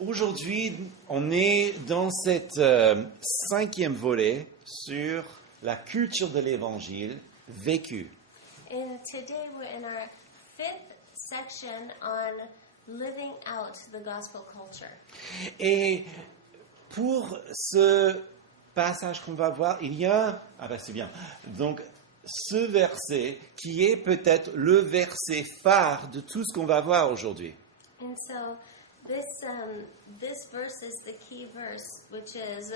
aujourd'hui, on est dans cette cinquième volet sur la culture de l'Évangile vécue. And today we're in our fifth section on living out the gospel culture. Et pour ce passage qu'on va voir, il y a... Ah ben c'est bien. Donc, ce verset qui est peut-être le verset phare de tout ce qu'on va voir aujourd'hui. And so this verse is the key verse, which is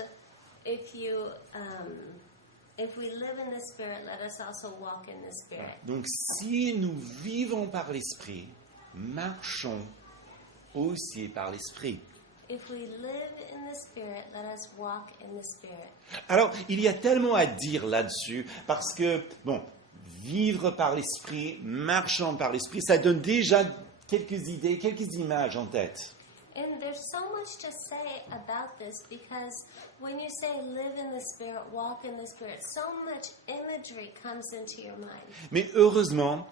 if we live in the Spirit, let us also walk in the Spirit. Donc, si nous vivons par l'Esprit, marchons aussi par l'Esprit. If we live in the Spirit, let us walk in the Spirit. Alors, il y a tellement à dire là-dessus, parce que, bon, vivre par l'Esprit, marchant par l'Esprit, ça donne déjà quelques idées, quelques images en tête. And there's so much to say about this because when you say live in the Spirit, walk in the Spirit, so much imagery comes into your mind. Mais heureusement,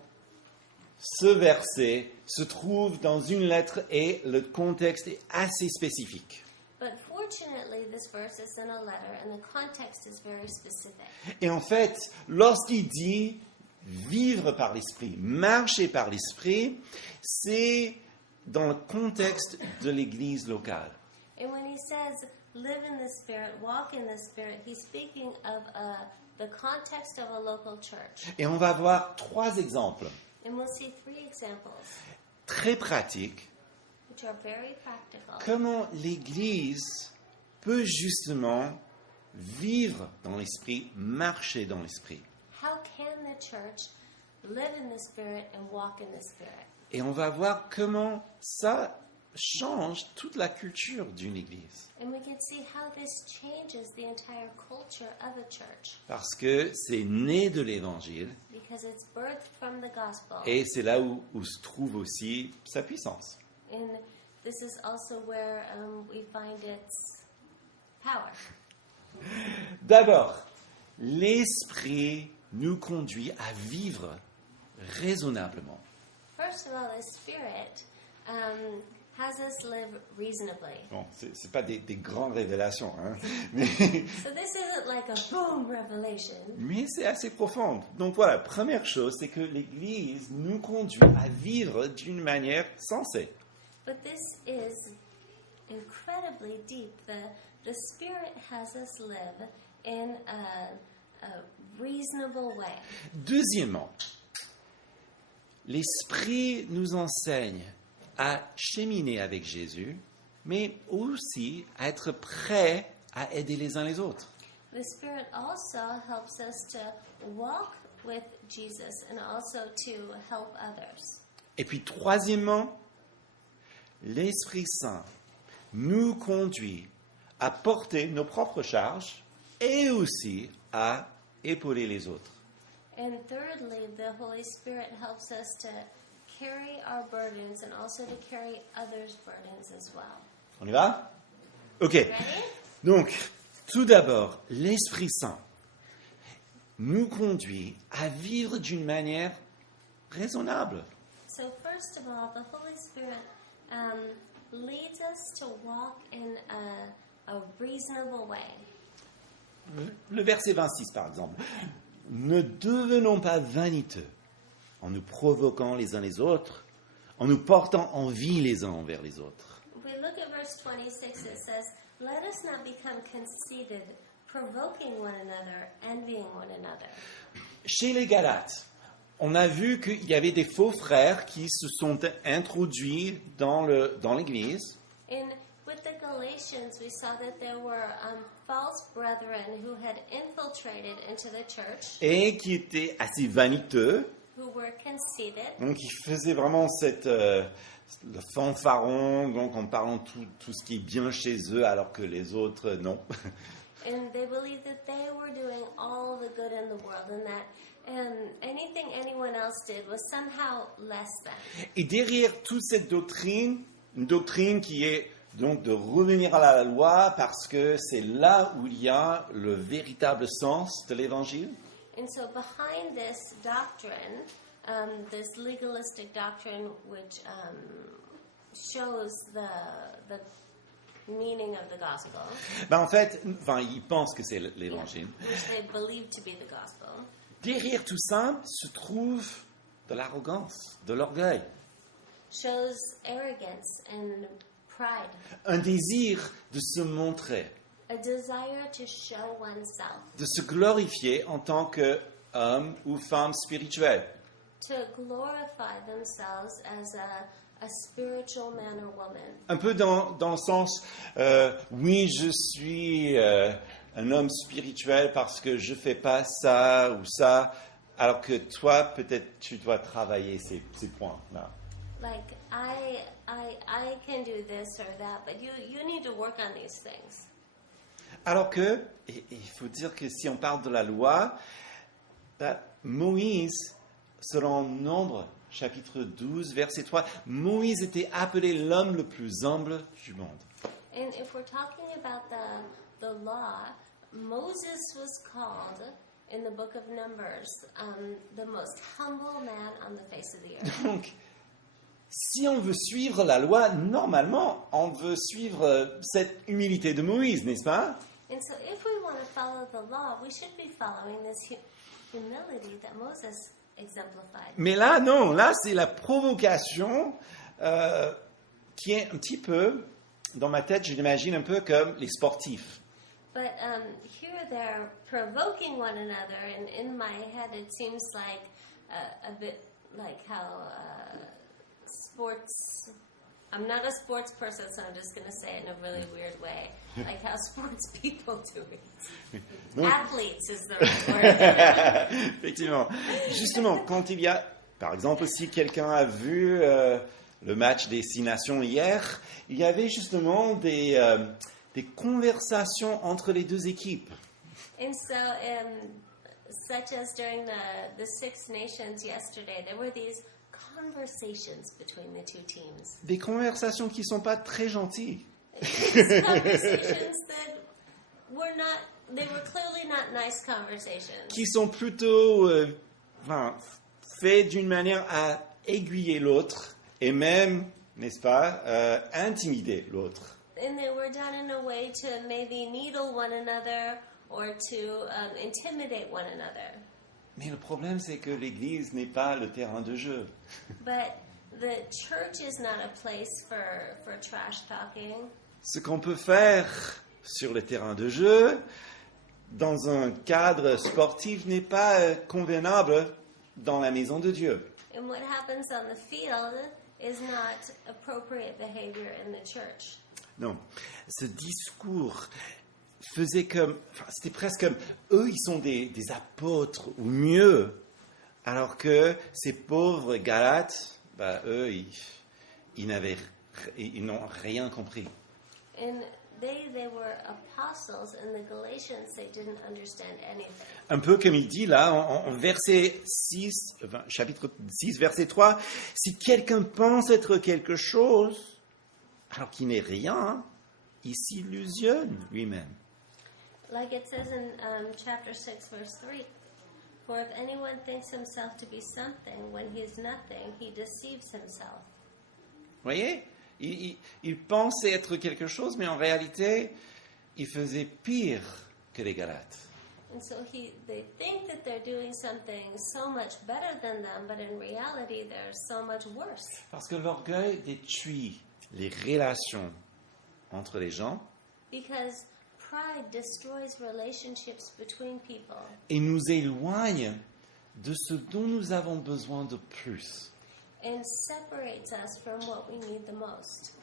ce verset se trouve dans une lettre et le contexte est assez spécifique. But fortunately, this verse is in a letter and the context is very specific. Et en fait, lorsqu'il dit vivre par l'Esprit, marcher par l'Esprit, c'est dans le contexte de l'Église locale. And when he says live in the Spirit, walk in the Spirit, he's speaking of the context of a local church. Et on va voir 3 exemples And we'll see 3 examples très pratiques which are very practical. comment l'Église peut justement vivre dans l'Esprit, marcher dans l'Esprit. How can the church live in the Spirit and walk in the Spirit? Et on va voir comment ça change toute la culture d'une Église. And we can see how this changes the entire culture of a church Parce que c'est né de l'Évangile because it's birthed from the gospel. et c'est là où se trouve aussi sa puissance. And this is also where we find its power. D'abord, l'Esprit nous conduit à vivre raisonnablement. First of all, the Spirit has us live reasonably. Bon, c'est pas des grandes révélations, hein, mais, So this isn't like a boom revelation, mais c'est assez profond. Donc voilà, première chose, c'est que l'Église nous conduit à vivre d'une manière sensée. but this is incredibly deep. The Spirit has us live in a reasonable way. Deuxièmement, l'Esprit nous enseigne à cheminer avec Jésus, mais aussi à être prêt à aider les uns les autres. The Spirit also helps us to walk with Jesus and also to help others. Et puis troisièmement, l'Esprit Saint nous conduit à porter nos propres charges et aussi à épauler les autres. And thirdly, the Holy Spirit helps us to carry our burdens and also to carry others' burdens as well. On y va? Ok. Ready? Donc, tout d'abord, l'Esprit Saint nous conduit à vivre d'une manière raisonnable. So first of all, the Holy Spirit leads us to walk in a reasonable way. Le verset 26, par exemple. Ne devenons pas vaniteux en nous provoquant les uns les autres, en nous portant envie les uns envers les autres. If we look at verse 26, it says, let us not become conceited, provoking one another, envying one another. Chez les Galates, on a vu qu'il y avait des faux frères qui se sont introduits dans l'Église. And with the Galatians, we saw that there were false brethren who had infiltrated into the church, Et qui étaient assez vaniteux. who were conceited. Donc, ils faisaient vraiment le fanfaron, donc en parlant tout ce qui est bien chez eux, alors que les autres, non. And they believed that they were doing all the good in the world and that anything anyone else did was somehow less than. Et derrière toute cette doctrine, une doctrine qui est donc de revenir à la loi parce que c'est là où il y a le véritable sens de l'Évangile. And so behind this doctrine, this legalistic doctrine which shows the meaning of the gospel, Ben, en fait, enfin, ils pensent que c'est l'évangile. which they believe to be the gospel, Derrière tout ça se trouve de l'arrogance, de l'orgueil, shows arrogance and pride, un désir de se montrer, a desire to show oneself, de se glorifier en tant qu'homme ou femme spirituel. to glorify themselves as a spiritual man or woman. Un peu dans le sens, oui, je suis un homme spirituel parce que je ne fais pas ça ou ça, alors que toi, peut-être, tu dois travailler ces points-là. Like, I can do this or that, but you need to work on these things. Alors que, et il faut dire que si on parle de la loi, ben, Moïse, selon Nombre, chapitre 12, verset 3, Moïse était appelé l'homme le plus humble du monde. And if we're talking about the law, Moses was called in the book of Numbers the most humble man on the face of the earth. Donc, si on veut suivre la loi, normalement, on veut suivre cette humilité de Moïse, n'est-ce pas? And so if we want to follow the law, we should be following this humility that Moses exemplified. Mais là, non, là, c'est la provocation qui est un petit peu, dans ma tête, je l'imagine un peu comme les sportifs. But here they're provoking one another, and in my head it seems like a bit like how sports. I'm not a sports person, so I'm just going to say it in a really weird way, like how sports people do it. Athletes is the right word. Effectivement. Justement, quand il y a, par exemple, si quelqu'un a vu le match des 6 nations hier, il y avait justement des conversations entre les deux équipes. And so, such as during the Six Nations yesterday, there were these conversations between the two teams. Des conversations qui ne sont pas très gentilles. These conversations that were not, they were clearly not nice conversations. Qui sont plutôt faits d'une manière à aiguiller l'autre et même, n'est-ce pas, intimider l'autre. And they were done in a way to maybe needle one another or to intimidate one another. Mais le problème, c'est que l'Église n'est pas le terrain de jeu. But the church is not a place for trash talking. Ce qu'on peut faire sur le terrain de jeu, dans un cadre sportif, n'est pas convenable dans la maison de Dieu. And what happens on the field is not appropriate behavior in the church. Non, ce discours faisait comme, c'était presque comme, eux ils sont des apôtres ou mieux, alors que ces pauvres Galates, eux ils n'ont rien compris. And they were apostles, and the Galatians, they didn't understand anything. Un peu comme il dit là en verset 6, chapitre 6, verset 3, si quelqu'un pense être quelque chose, alors qu'il n'est rien, il s'illusionne lui-même. Like it says in chapter 6, verse 3, for if anyone thinks himself to be something when he is nothing, he deceives himself. Vous voyez, il pensait être quelque chose, mais en réalité, il faisait pire que les Galates. And so they think that they're doing something so much better than them, but in reality, they're so much worse. Parce que l'orgueil détruit les relations entre les gens Because pride destroys relationships between people et nous éloigne de ce dont nous avons besoin de plus. and separates us from what we need the most.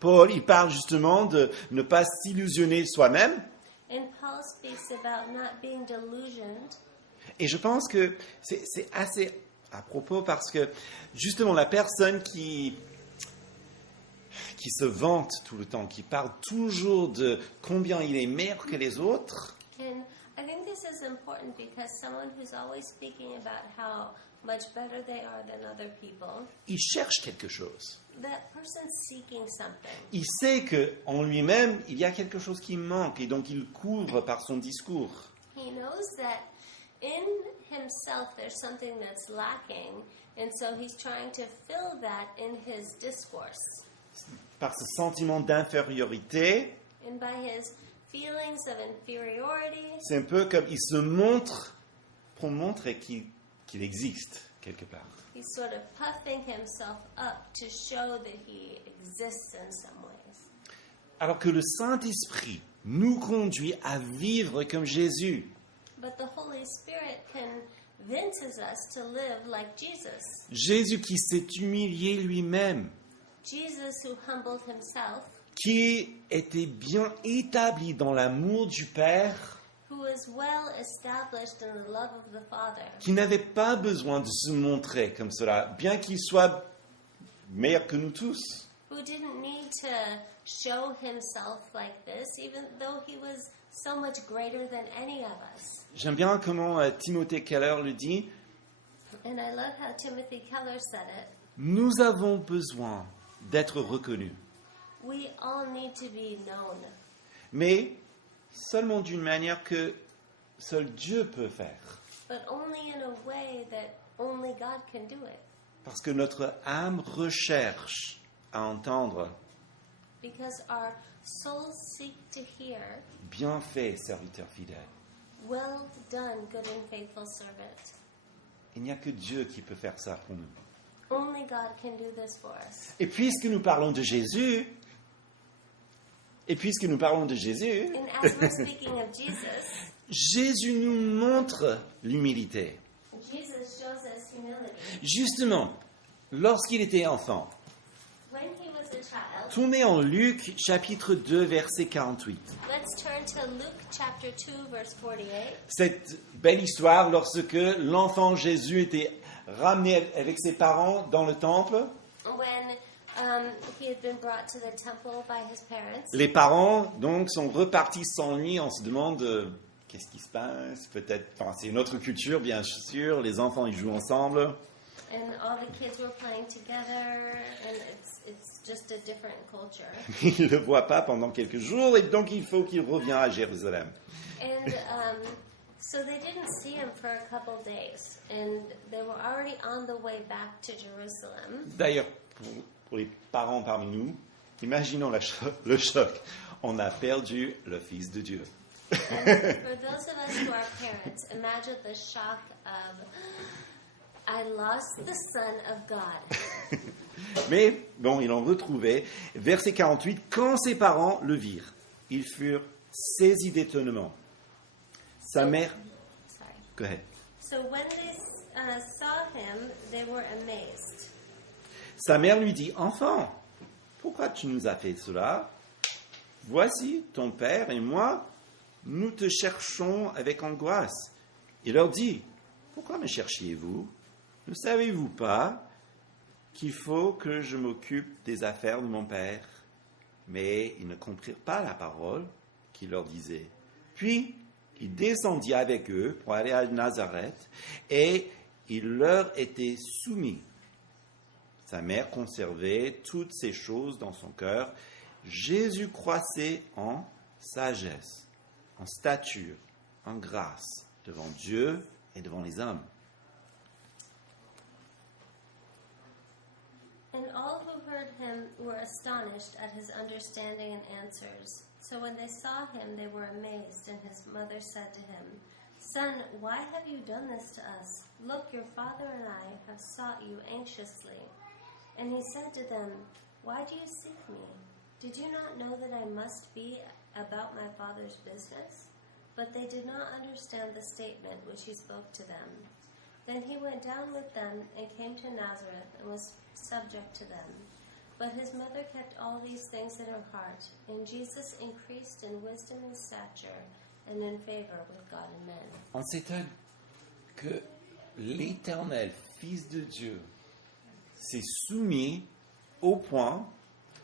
Paul, il parle justement de ne pas s'illusionner soi-même. And Paul speaks about not being delusioned. Et je pense que c'est assez à propos parce que justement la personne qui se vante tout le temps, qui parle toujours de combien il est meilleur que les autres, And I think this is important because someone who's always speaking about how much better they are than other people, il cherche quelque chose. that person's seeking something. Il sait qu'en lui-même, il y a quelque chose qui manque et donc il couvre par son discours. He knows that in himself there's something that's lacking, and so he's trying to fill that in his discourse. par ce sentiment d'infériorité. and by his feelings of inferiority. C'est un peu comme il se montre pour montrer qu'il existe quelque part. He's sort of puffing himself up to show that he exists in some ways. Alors que le Saint-Esprit nous conduit à vivre comme Jésus. But the Holy Spirit convinces us to live like Jesus. Jésus qui s'est humilié lui-même, Jesus who humbled himself, qui était bien établi dans l'amour du Père, who was well established in the love of the Father, qui n'avait pas besoin de se montrer comme cela, bien qu'il soit meilleur que nous tous. who didn't need to show himself like this, even though he was so much greater than any of us. J'aime bien comment Timothée Keller le dit. And I love how Timothy Keller said it. Nous avons besoin d'être reconnus, We all need to be known, mais seulement d'une manière que seul Dieu peut faire. but only in a way that only God can do it. Parce que notre âme recherche à entendre Because our souls seek to hear, « Bien fait, serviteur fidèle ». well done, good and faithful servant. Il n'y a que Dieu qui peut faire ça pour nous. Only God can do this for us. Et puisque nous parlons de Jésus, And as we're speaking of Jesus, Jésus nous montre l'humilité. Jesus shows us humility. Justement, lorsqu'il était enfant, When he was a child, tournez en Luc chapitre 2 verset 48. let's turn to Luke chapter 2, verse 48. Cette belle histoire lorsque l'enfant Jésus était ramené avec ses parents dans le temple. When he had been brought to the temple by his parents. Les parents donc sont repartis sans lui. On se demande qu'est-ce qui se passe. Peut-être, enfin, c'est une autre culture bien sûr. Les enfants ils jouent ensemble. And all the kids were playing together, and it's just a different culture. Ils ne le voient pas pendant quelques jours et donc il faut qu'il revienne à Jérusalem. And so they didn't see him for a couple days, and they were already on the way back to Jerusalem. D'ailleurs, pour les parents parmi nous, imaginons le choc. On a perdu le Fils de Dieu. And for those of us who are parents, imagine the shock of, I lost the Son of God. Mais, bon, ils l'ont retrouvé. Verset 48, quand ses parents le virent, ils furent saisis d'étonnement. Sa mère... Sorry. Go ahead. So when they saw him, they were amazed. Sa mère lui dit, enfant, pourquoi tu nous as fait cela? Voici, ton père et moi, nous te cherchons avec angoisse. Il leur dit, pourquoi me cherchiez-vous? Ne savez-vous pas qu'il faut que je m'occupe des affaires de mon père? Mais ils ne comprirent pas la parole qu'il leur disait. Puis, il descendit avec eux pour aller à Nazareth et il leur était soumis. Sa mère conservait toutes ces choses dans son cœur. Jésus croissait en sagesse, en stature, en grâce devant Dieu et devant les hommes. And all who heard him were astonished at his understanding and answers. So when they saw him, they were amazed, and his mother said to him, Son, why have you done this to us? Look, your father and I have sought you anxiously. And he said to them, Why do you seek me? Did you not know that I must be about my father's business? But they did not understand the statement which he spoke to them. Then he went down with them and came to Nazareth and was subject to them. But his mother kept all these things in her heart, and Jesus increased in wisdom and stature and in favor with God and men. On s'étonne que l'Éternel, Fils de Dieu, s'est soumis au point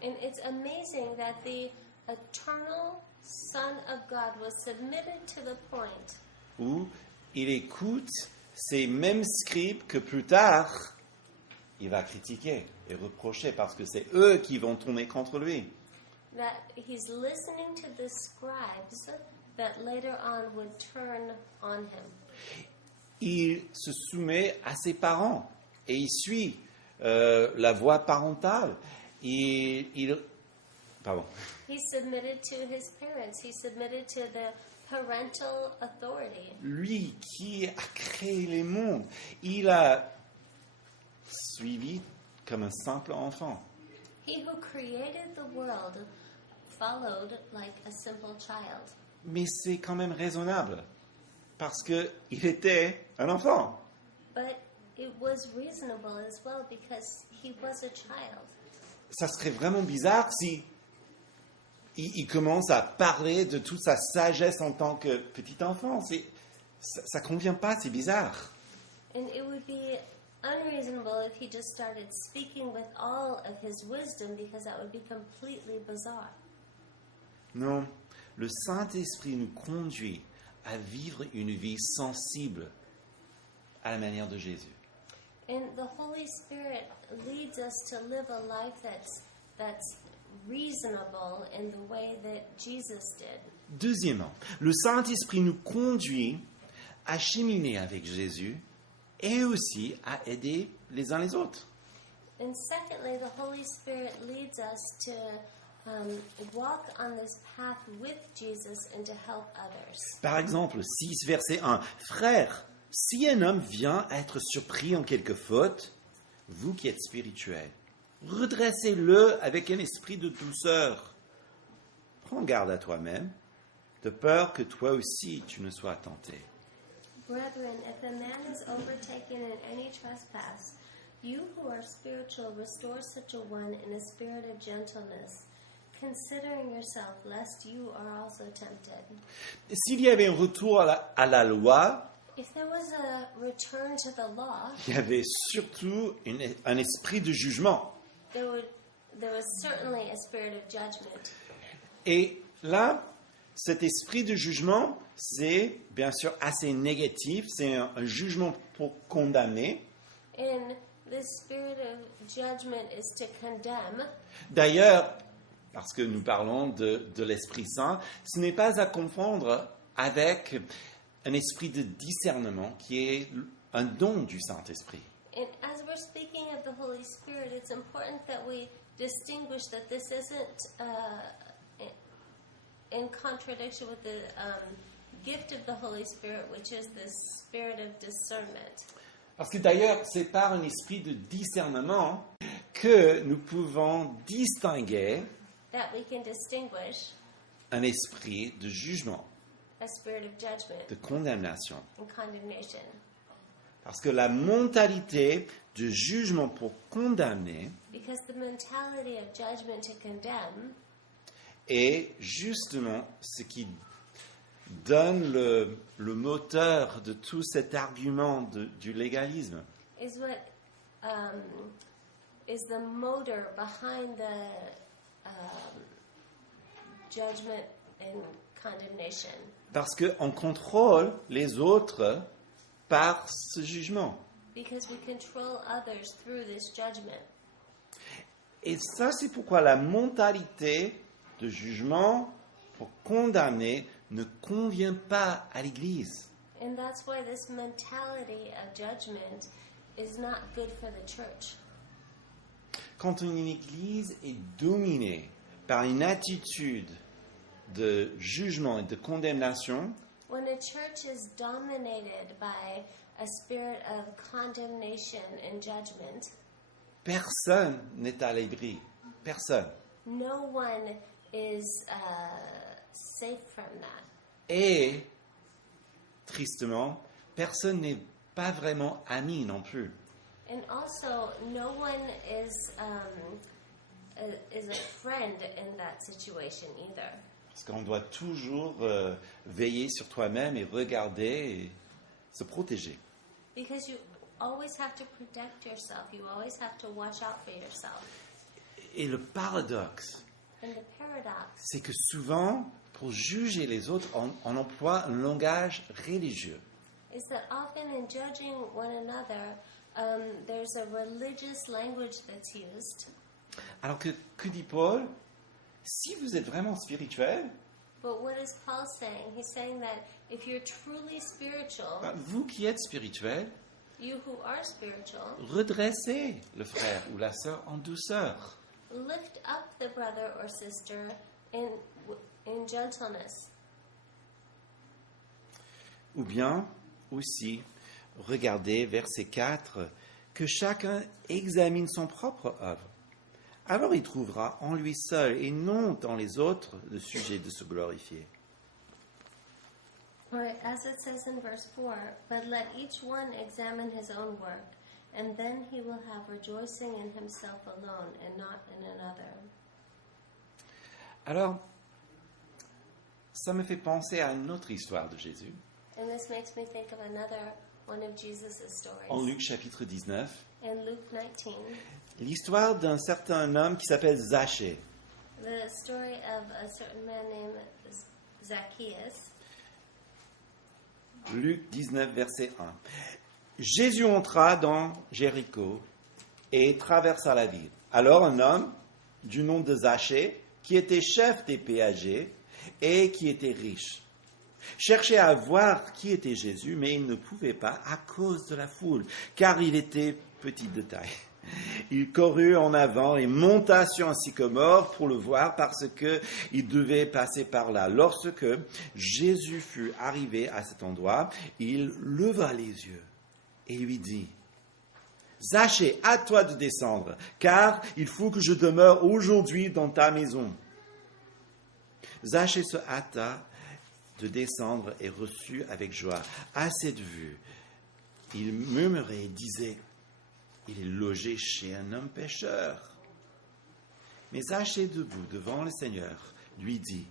And it's amazing that the eternal Son of God was submitted to the point où il écoute ces mêmes scribes que plus tard, il va critiquer et reprocher parce que c'est eux qui vont tourner contre lui. that he's listening to the scribes that later on would turn on him. Il se soumet à ses parents et il suit la voie parentale. Il Pardon. He submitted to his parents. He submitted to the parental authority. Lui qui a créé les mondes, il a suivi comme un simple enfant. He who created the world followed like a simple child. Mais c'est quand même raisonnable, parce qu'il était un enfant. But it was reasonable as well because he was a child. Ça serait vraiment bizarre si il commence à parler de toute sa sagesse en tant que petit enfant. Ça ne convient pas, c'est bizarre. And it would be unreasonable if he just started speaking with all of his wisdom because that would be completely bizarre. Non, le Saint-Esprit nous conduit à vivre une vie sensible à la manière de Jésus. And the Holy Spirit leads us to live a life that's reasonable in the way that Jesus did. Deuxièmement, le Saint-Esprit nous conduit à cheminer avec Jésus et aussi à aider les uns les autres. And secondly, the Holy Spirit leads us to walk on this path with Jesus and to help others. Par exemple, 6, verset 1. Frères, si un homme vient à être surpris en quelque faute, vous qui êtes spirituels, redressez-le avec un esprit de douceur. Prends garde à toi-même, de peur que toi aussi tu ne sois tenté. Brethren, if a man is overtaken in any trespass, you who are spiritual restore such a one in a spirit of gentleness, considering yourself, lest you are also tempted. S'il y avait un retour à la loi, If there was a return to the law, il y avait surtout un esprit de jugement. there was certainly a spirit of judgment. Et là, cet esprit de jugement, c'est bien sûr assez négatif, c'est un jugement pour condamner. And this spirit of judgment is to condemn. D'ailleurs, parce que nous parlons de l'Esprit Saint, ce n'est pas à confondre avec un esprit de discernement qui est un don du Saint-Esprit. And as we're speaking of the Holy Spirit, it's important that we distinguish that this isn't in contradiction with the gift of the Holy Spirit, which is the spirit of discernment. Parce que d'ailleurs, c'est par un esprit de discernement que nous pouvons distinguer That we can distinguish un esprit de jugement, a spirit of judgment de condamnation. and condemnation. Parce que la mentalité de jugement pour condamner Because the mentality of judgment to condemn est justement ce qui donne le moteur de tout cet argument du légalisme. is what is the motor behind the judgment and condemnation. Parce qu'on contrôle les autres par ce jugement. Because we control others through this judgment. Et ça, c'est pourquoi la mentalité de jugement pour condamner ne convient pas à l'Église. And that's why this mentality of judgment is not good for the church. Quand une Église est dominée par une attitude de jugement et de condamnation, When a church is dominated by a spirit of condemnation and judgment, personne n'est à l'abri. Personne. no one is safe from that. Et, tristement, personne n'est pas vraiment ami non plus. And also, no one is a friend in that situation either. Parce qu'on doit toujours veiller sur toi-même et regarder et se protéger. Because you always have to protect yourself. You always have to watch out for yourself. Et le paradoxe, And the paradox c'est que souvent, pour juger les autres, on emploie un langage religieux. is that often in judging one another, there's a religious language that's used. Alors que dit Paul? Si vous êtes vraiment spirituel, But what is Paul saying? He's saying that if you're truly spiritual, vous qui êtes spirituel, you who are spiritual, redressez le frère ou la sœur en douceur. lift up the brother or sister in gentleness. Ou bien, aussi, regardez verset 4, que chacun examine son propre œuvre. Alors il trouvera en lui seul et non dans les autres le sujet de se glorifier. Or as it says in verse 4, but let each one examine his own work, and then he will have rejoicing in himself alone and not in another. Alors, ça me fait penser à une autre histoire de Jésus, And this makes me think of another one of Jesus' stories. en Luc chapitre 19, In Luke 19, l'histoire d'un certain homme qui s'appelle Zachée. the story of a certain man named Zacchaeus. Luc 19, verset 1. Jésus entra dans Jéricho et traversa la ville. Alors un homme du nom de Zachée, qui était chef des péagers et qui était riche, cherchait à voir qui était Jésus, mais il ne pouvait pas à cause de la foule, car il était petit de taille. Il courut en avant et monta sur un sycomore pour le voir parce qu'il devait passer par là. Lorsque Jésus fut arrivé à cet endroit, il leva les yeux et lui dit, « Zachée, à toi de descendre, car il faut que je demeure aujourd'hui dans ta maison. » Zachée se hâta de descendre et reçut avec joie. À cette vue, il murmurait et disait, il est logé chez un homme pécheur. Mais Zachée, debout devant le Seigneur, lui dit,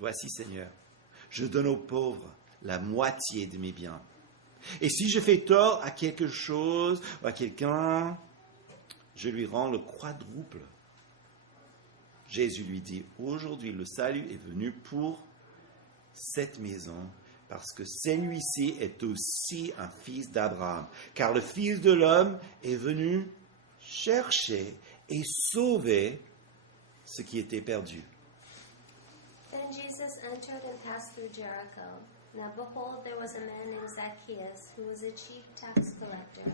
voici Seigneur, je donne aux pauvres la moitié de mes biens. Et si je fais tort à quelque chose ou à quelqu'un, je lui rends le quadruple. Jésus lui dit, aujourd'hui le salut est venu pour cette maison, parce que celui-ci est aussi un fils d'Abraham. Car le Fils de l'homme est venu chercher et sauver ce qui était perdu. Then Jesus entered and passed through Jericho. Now behold, there was a man named Zacchaeus, who was a chief tax collector,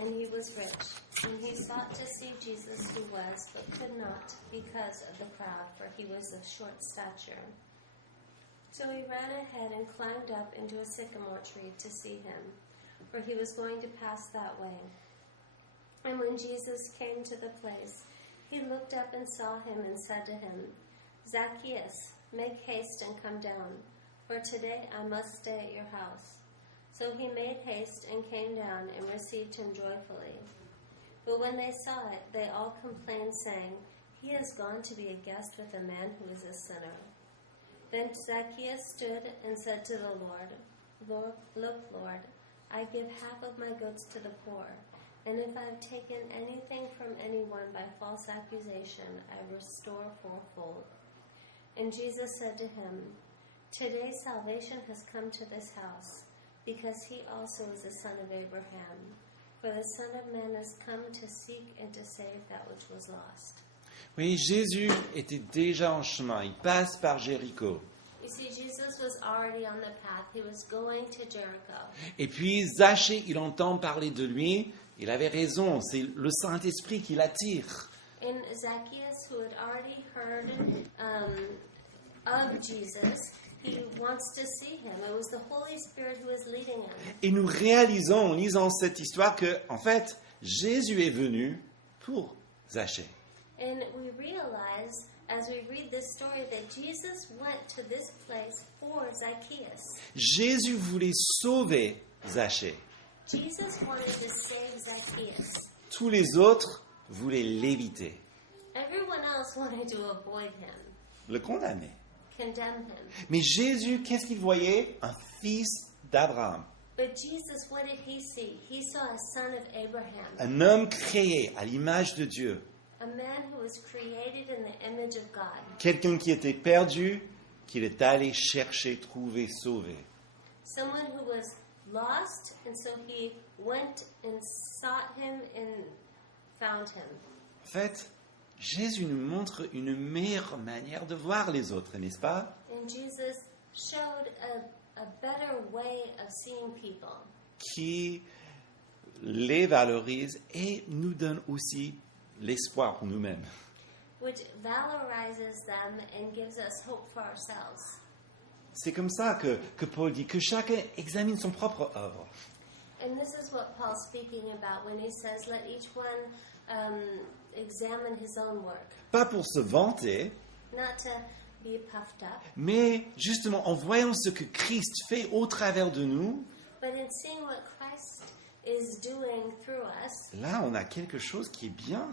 and he was rich. And he sought to see Jesus who was, but could not, because of the crowd, for he was of short stature. So he ran ahead and climbed up into a sycamore tree to see him, for he was going to pass that way. And when Jesus came to the place, he looked up and saw him and said to him, Zacchaeus, make haste and come down, for today I must stay at your house. So he made haste and came down and received him joyfully. But when they saw it, they all complained, saying, he has gone to be a guest with a man who is a sinner. Then Zacchaeus stood and said to the Lord, Look, Lord, I give half of my goods to the poor, and if I have taken anything from anyone by false accusation, I restore fourfold. And Jesus said to him, today salvation has come to this house, because he also is the son of Abraham. For the Son of Man has come to seek and to save that which was lost. Oui, Jésus était déjà en chemin. Il passe par Jéricho. You see, Jesus was already on the path. He was going to Jericho. Et puis Zachée, il entend parler de lui. Il avait raison, c'est le Saint-Esprit qui l'attire. And Zacchaeus, who had already heard of Jesus, he wants to see him. It was the Holy Spirit who was leading him. Et nous réalisons en lisant cette histoire que, en fait, Jésus est venu pour Zachée. And we realize, as we read this story, that Jesus went to this place for Zacchaeus. Jésus voulait sauver Zachée. Jesus wanted to save Zacchaeus. Tous les autres voulaient l'éviter, Everyone else wanted to avoid him, le condamner. condemn him. Mais Jésus, qu'est-ce qu'il voyait? Un fils d'Abraham, But Jesus, what did he see? He saw a son of Abraham, un homme créé à l'image de Dieu, a man who was created in the image of God, quelqu'un qui était perdu, qu'il est allé chercher, trouver, sauver. someone who was lost, and so he went and sought him and found him. En fait, Jésus nous montre une meilleure manière de voir les autres, n'est-ce pas? And Jesus showed a better way of seeing people, Qui les valorise et nous donne aussi l'espoir pour nous-mêmes. which valorizes them and gives us hope for ourselves. C'est comme ça que Paul dit que chacun examine son propre œuvre. And this is what Paul's speaking about when he says, let each one examine his own work, Pas pour se vanter, not to be puffed up, mais justement en voyant ce que Christ fait au travers de nous, but in seeing what Christ is doing through us. là on a quelque chose qui est bien.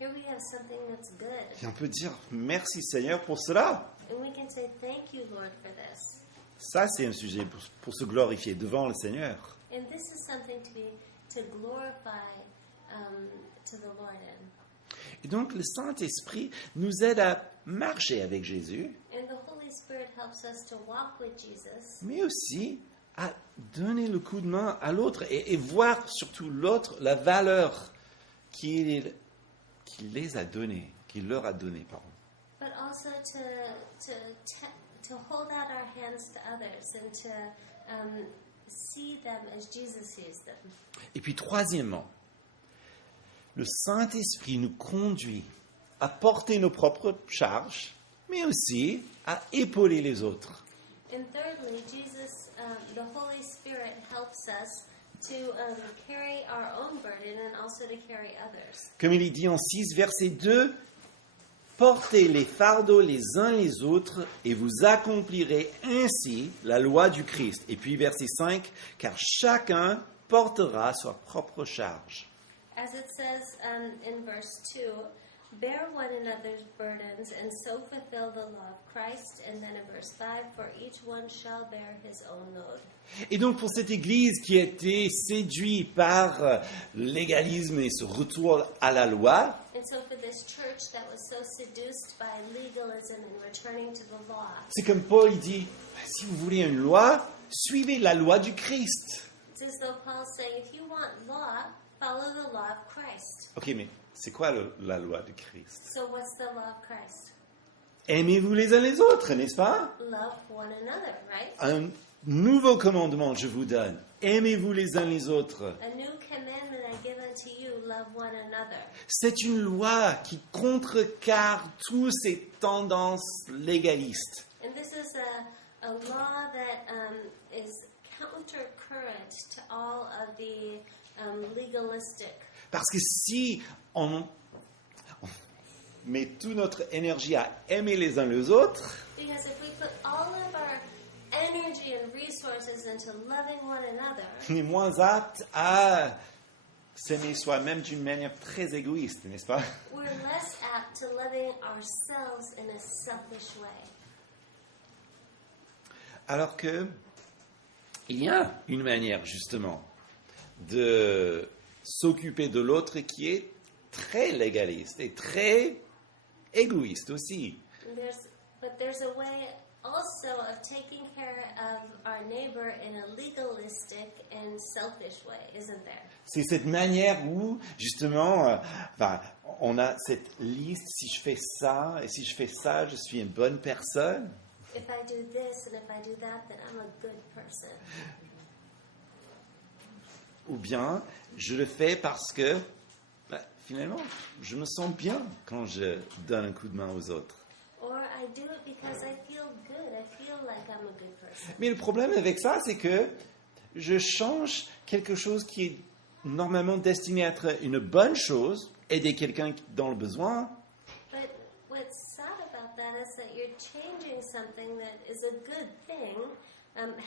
Here we have something that's good. Et on peut dire merci Seigneur pour cela. And we can say, thank you, Lord, for this. Ça c'est un sujet pour se glorifier devant le Seigneur. And this is something to glorify to the Lord in. Et donc le Saint-Esprit nous aide à marcher avec Jésus, And the Holy Spirit helps us to walk with Jesus, mais aussi à donner le coup de main à l'autre et voir surtout l'autre la valeur qu'il les a donnée, qu'il leur a donnée, pardon. but also to hold out our hands to others and to see them as Jesus sees them. Et puis troisièmement, le Saint-Esprit nous conduit à porter nos propres charges, mais aussi à épauler les autres. And thirdly, the Holy Spirit helps us to carry our own burden and also to carry others. Comme il est dit en 6, verset 2, « Portez les fardeaux les uns les autres et vous accomplirez ainsi la loi du Christ. » Et puis verset 5, « Car chacun portera sa propre charge. » As it says in verse 2, bear one another's burdens and so fulfill the law of Christ. And then in verse 5, for each one shall bear his own load. Et donc pour cette Église qui a été séduite par l'égalisme et ce retour à la loi, And so for this church that was so seduced by legalism and returning to the law, c'est comme Paul il dit, si vous voulez une loi, suivez la loi du Christ. it's as though Paul's saying, if you want law, follow the law of Christ. Ok, mais c'est quoi la loi du Christ? So what's the law of Christ? Aimez-vous les uns les autres, n'est-ce pas? Love one another, right? Un nouveau commandement je vous donne. Aimez-vous les uns les autres. A new commandment I give unto you, love one another. C'est une loi qui contrecarre toutes ces tendances légalistes. And this is a law that is countercurrent to all of the legalistic. Parce que si on met toute notre énergie à aimer les uns les autres, Because if we put all of our energy and resources into loving one another, on est moins apte à s'aimer soi-même d'une manière très égoïste, n'est-ce pas? we're less apt to loving ourselves in a selfish way. Alors que il y a une manière justement de s'occuper de l'autre qui est très légaliste et très égoïste aussi. But there's a way also of taking care of our neighbor in a legalistic and selfish way, isn't there? C'est cette manière où justement on a cette liste, si je fais ça et si je fais ça, je suis une bonne personne. If I do this and if I do that, then I'm a good person. Ou bien je le fais parce que finalement je me sens bien quand je donne un coup de main aux autres. Or I do it because I feel good. I feel like I'm a good person. Mais le problème avec ça, c'est que je change quelque chose qui est normalement destiné à être une bonne chose, aider quelqu'un dans le besoin, But what's sad about that is that you're changing something that is a good thing,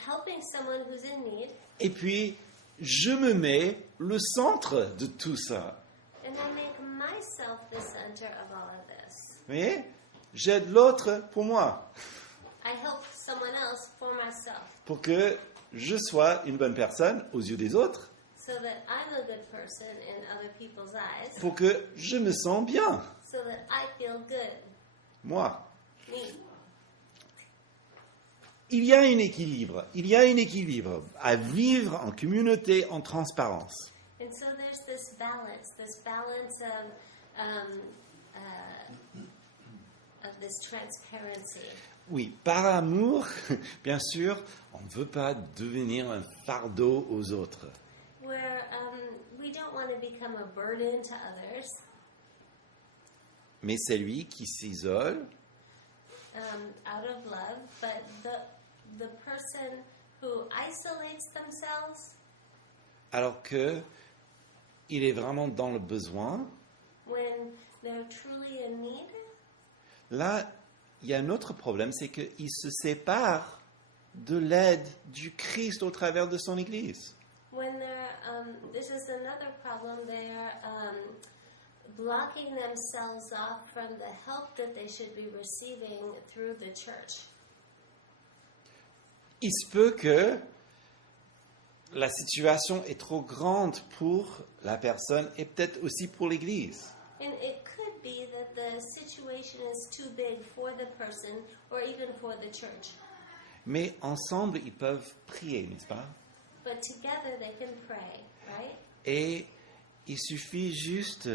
helping someone who's in need, et puis je me mets le centre de tout ça. and I make myself the center of all of this. Vous voyez? J'aide l'autre pour moi, I help someone else for myself, pour que je sois une bonne personne aux yeux des autres, so that I'm a good person in other people's eyes, pour que je me sens bien, so that I feel good, moi. me. Il y a un équilibre à vivre en communauté, en transparence. And so there's this balance of this transparency. Oui, par amour, bien sûr, on ne veut pas devenir un fardeau aux autres. Where we don't want to become a burden to others, mais c'est lui qui s'isole, out of love, but the person who isolates themselves alors que il est vraiment dans le besoin. when they're truly in need, Là, il y a un autre problème, c'est qu'il se sépare de l'aide du Christ au travers de son Église. when they're, this is another problem, they are blocking themselves off from the help that they should be receiving through the church. Il se peut que la situation est trop grande pour la personne et peut-être aussi pour l'Église. And it could be that the situation is too big for the person or even for the church. Mais ensemble, ils peuvent prier, n'est-ce pas? But together they can pray, right? Et il suffit juste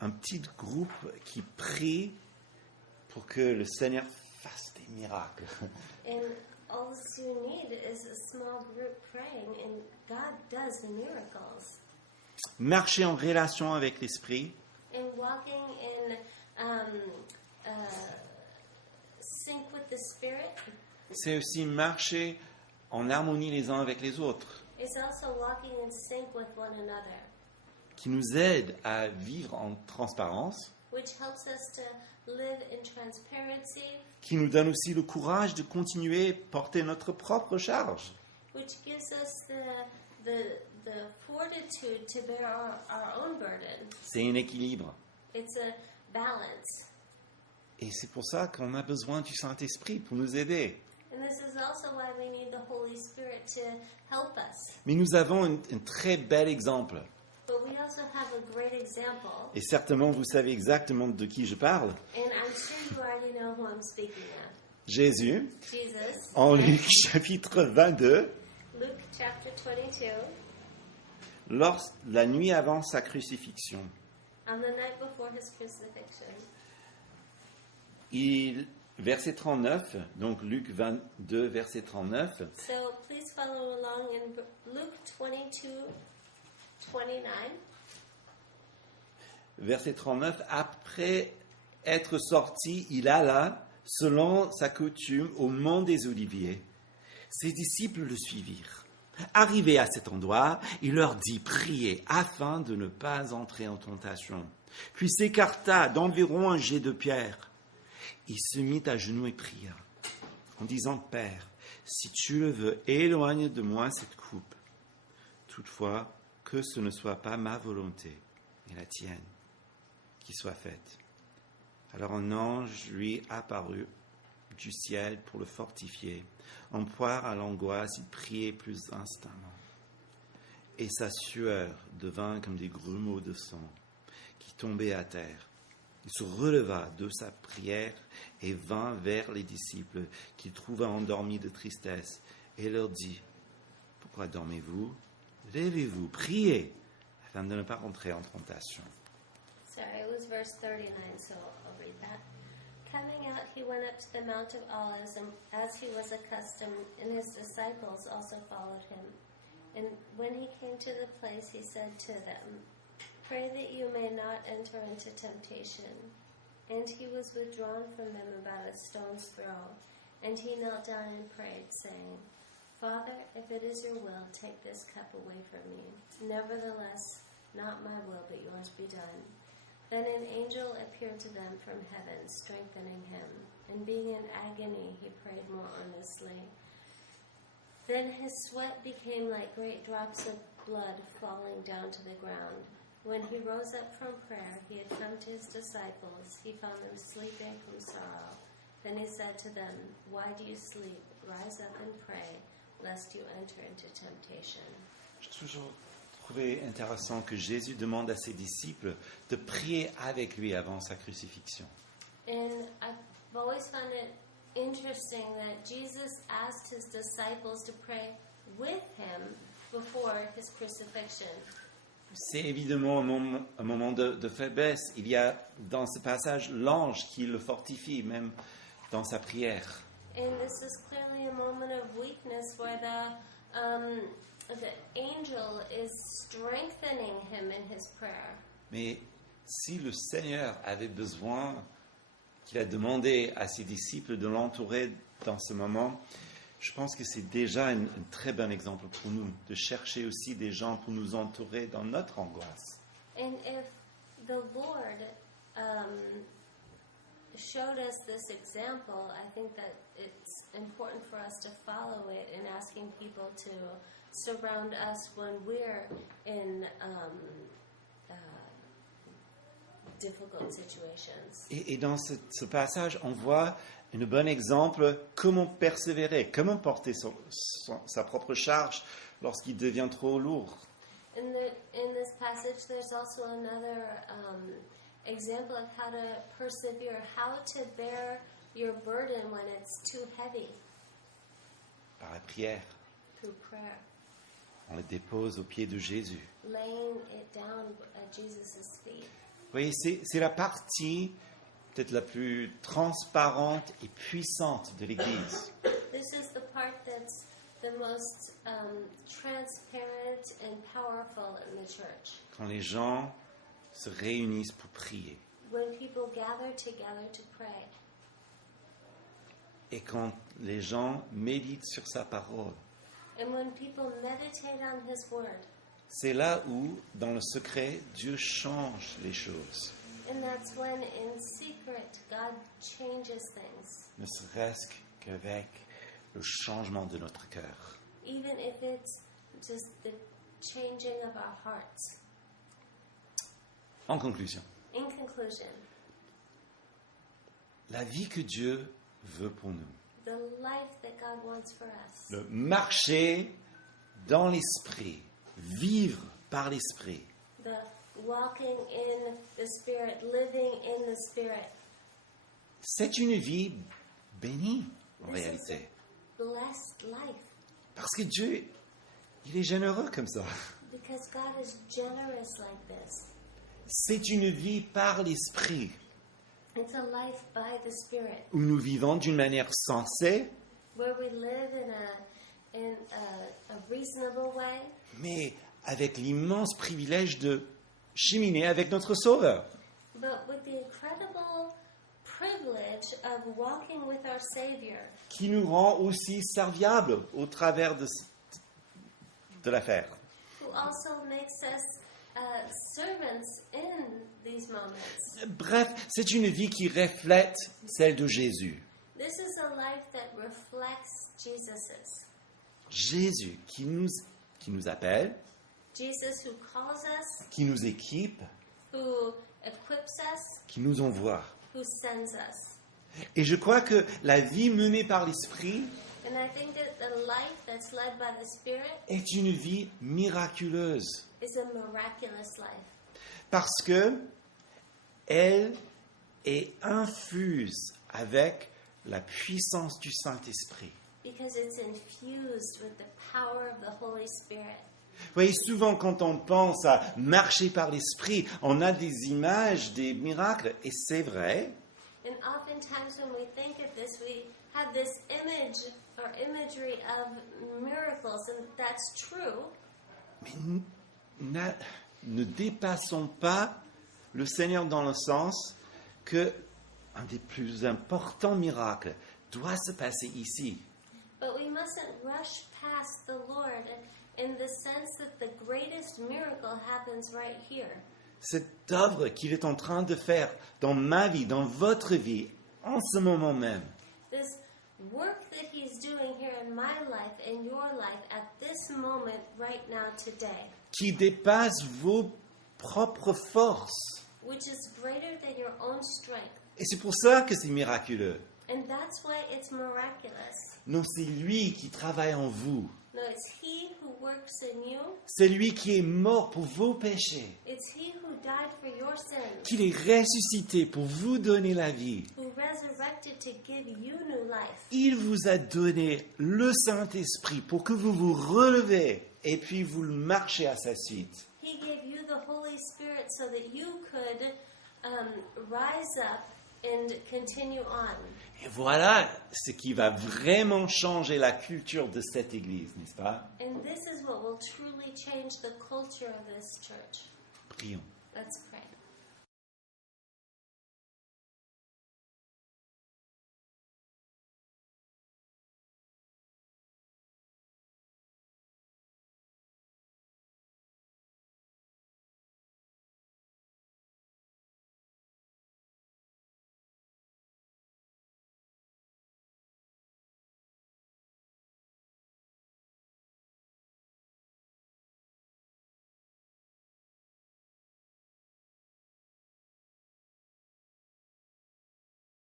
un petit groupe qui prie pour que le Seigneur fasse des miracles. And all you need is a small group praying, and God does the miracles. Marcher en relation avec l'Esprit, And walking in sync with the Spirit c'est aussi marcher en harmonie les uns avec les autres, is also walking in sync with one another, qui nous aide à vivre en transparence, which helps us to live in transparency, qui nous donne aussi le courage de continuer à porter notre propre charge. which gives us the fortitude to bear our own burden. C'est un équilibre. It's a balance. Et c'est pour ça qu'on a besoin du Saint-Esprit pour nous aider. And this is also why we need the Holy Spirit to help us. Mais nous avons un très bel exemple. But we also have a great example. Et certainement, vous savez exactement de qui je parle. And I'm sure you already know who I'm speaking of. Jésus, Jesus. en Luc chapitre 22, Luke chapter 22. la nuit avant sa crucifixion, On the night before his crucifixion. verset 39, donc Luc 22, verset 39, So please follow along in Luke 22, 29. verset 39, après être sorti, il alla, selon sa coutume, au mont des Oliviers. Ses disciples le suivirent. Arrivé à cet endroit, il leur dit, priez, afin de ne pas entrer en tentation. Puis s'écarta d'environ un jet de pierre. Il se mit à genoux et pria, en disant, Père, si tu le veux, éloigne de moi cette coupe. Toutefois, que ce ne soit pas ma volonté, mais la tienne, qui soit faite. Alors un ange lui apparut du ciel pour le fortifier. En proie à l'angoisse, il priait plus instamment. Et sa sueur devint comme des grumeaux de sang qui tombaient à terre. Il se releva de sa prière et vint vers les disciples qu'il trouva endormis de tristesse et leur dit, « Pourquoi dormez-vous? Levez-vous, priez, afin de ne pas rentrer en tentation. » Sorry, it was verse 39, so I'll read that. Coming out, he went up to the Mount of Olives, and as he was accustomed, and his disciples also followed him. And when he came to the place, he said to them, Pray that you may not enter into temptation. And he was withdrawn from them about a stone's throw. And he knelt down and prayed, saying, Father, if it is your will, take this cup away from me. Nevertheless, not my will, but yours be done. Then an angel appeared to them from heaven, strengthening him. And being in agony, he prayed more earnestly. Then his sweat became like great drops of blood falling down to the ground. When he rose up from prayer, he had come to his disciples. He found them sleeping from sorrow. Then he said to them, Why do you sleep? Rise up and pray, lest you enter into temptation. J'ai toujours trouvé intéressant que Jésus demande à ses disciples de prier avec lui avant sa crucifixion. And I've always found it interesting that Jesus asked his disciples to pray with him before his crucifixion. C'est évidemment un moment de faiblesse. Il y a dans ce passage l'ange qui le fortifie, même dans sa prière. And this is clearly a moment of weakness where the angel is strengthening him in his prayer. Mais si le Seigneur avait besoin, qu'il a demandé à ses disciples de l'entourer dans ce moment, je pense que c'est déjà un très bon exemple pour nous, de chercher aussi des gens pour nous entourer dans notre angoisse. And if the Lord showed us this example, I think that it's important for us to follow it in asking people to surround us when we're in difficult situations. Et dans ce passage, on voit un bon exemple comment persévérer, comment porter sa propre charge lorsqu'il devient trop lourd. In this passage, there's also another example of how to persevere, how to bear your burden when it's too heavy. Par la prière, Through prayer, on le dépose aux pieds de Jésus. laying it down at Jesus' feet. Vous voyez, c'est la partie peut-être la plus transparente et puissante de l'Église. This is the part that's the most transparent and powerful in the church. Quand les gens se réunissent pour prier When people gather together to pray, et quand les gens méditent sur sa parole, and when people meditate on His Word, c'est là où, dans le secret, Dieu change les choses, and that's when, in secret, God changes things, ne serait-ce qu'avec le changement de notre cœur. even if it's just the changing of our hearts. En conclusion, In conclusion, la vie que Dieu veut pour nous, the life that God wants for us, le marcher dans l'esprit, vivre par l'esprit, the walking in the Spirit, living in the Spirit, c'est une vie bénie en This is réalité. blessed life, Parce que Dieu, il est généreux comme ça. because God is generous like this. C'est une vie par l'esprit, It's a life by the Spirit, où nous vivons d'une manière sensée, where we live in a reasonable way, mais avec l'immense privilège de cheminer avec notre Sauveur. but with the incredible privilege of walking with our Savior, Qui nous rend aussi serviables au travers de l'affaire. who also makes us servants in these moments. Bref, c'est une vie qui reflète celle de Jésus. This is a life that reflects Jesus's. Jésus qui nous appelle, Jesus who calls us, qui nous équipe, who equips us, qui nous envoie. who sends us. Et je crois que la vie menée par l'Esprit And I think that the life that's led by the Spirit est une vie miraculeuse. is a miraculous life. Parce que elle est infuse avec la puissance du Saint-Esprit. Because it's infused with the power of the Holy Spirit. Vous voyez, souvent quand on pense à marcher par l'Esprit, on a des images, des miracles, et c'est vrai, And oftentimes when we think of this, we have this image or imagery of miracles, and that's true. mais ne dépassons pas le Seigneur dans le sens que un des plus importants miracles doit se passer ici. But we mustn't rush past the Lord in the sense that the greatest miracle happens right here. Cette œuvre qu'il est en train de faire dans ma vie, dans votre vie, en ce moment même, This work that He's doing here in my life, in your life, at this moment, right now, today, qui dépasse vos propres forces. which is greater than your own strength. Et c'est pour ça que c'est miraculeux. And that's why it's miraculous. Non, c'est lui qui travaille en vous. No, it's He who works in you. C'est lui qui est mort pour vos péchés, It's He who died for your sins, qu'il est ressuscité pour vous donner la vie. who resurrected to give you new life. Il vous a donné le Saint-Esprit pour que vous vous relevez et puis vous marchez à sa suite. He gave you the Holy Spirit so that you could rise up and continue on. Et voilà ce qui va vraiment changer la culture de cette Église, n'est-ce pas? And this is what will truly change the culture of this church. Prions. Let's pray.